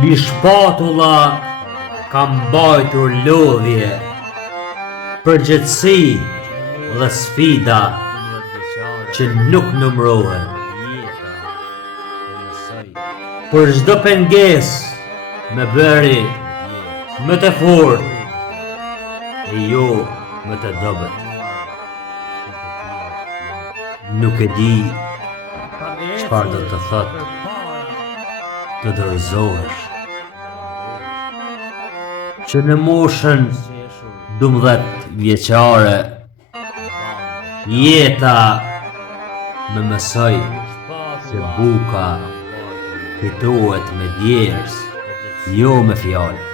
Mbi shpatulla kam mbajtur lodhje, përgjithësi dhe sfida që nuk numërohen. Për çdo pengesë me bëri më të fortë e jo më të dobët. Nuk e di çfarë do të thotë të dorëzohesh, që në moshën 12 vjeçare jeta më mësoi se buka fitohet me djersë, jo me fjalë.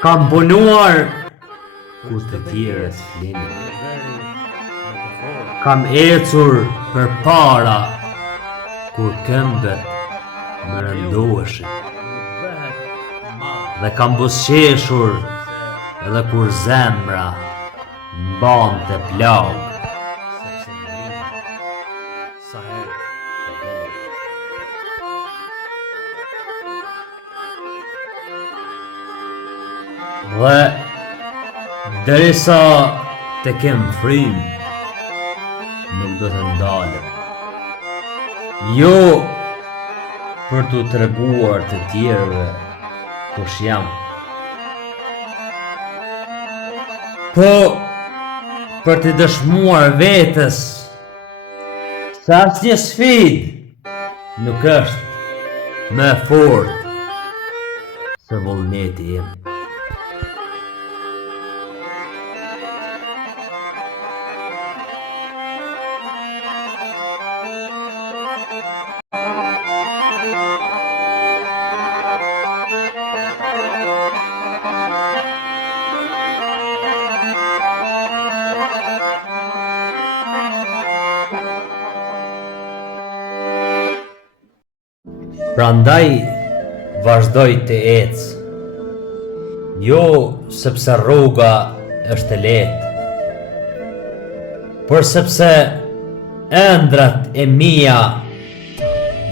Kam punuar kur të tjerët flinin. Kam ecur përpara kur këmbët më rëndoheshin. Dhe kam buzëqeshur edhe kur zemra mbante plagë. Dhe derisa të kem frymë, nuk do të ndalem. Jo për t'u treguar të tjerëve kush jam, po për të dëshmuar vetes se asnjë sfidë nuk është më e fortë se vullneti im. Prandaj vazhdoj të ecë, jo sepse rruga është e lehtë, por sepse ëndrat e mia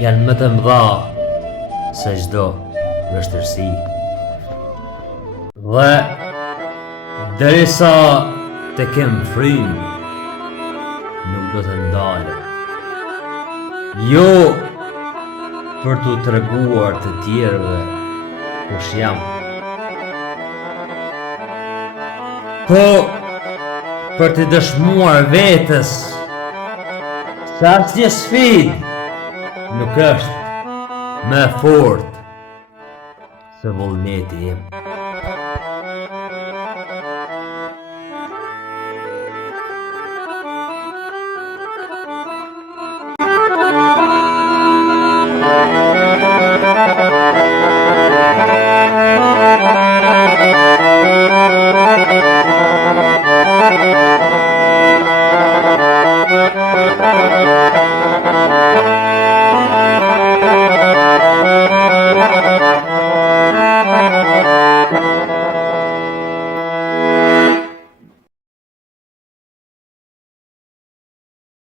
janë më të mëdha se çdo vështirësi. Dhe derisa të kem frymë, nuk do të ndalem. Jo për t'u treguar të tjerëve kush jam, po për të dëshmuar vetes se asnjë sfidë nuk është më e fortë se vullneti im.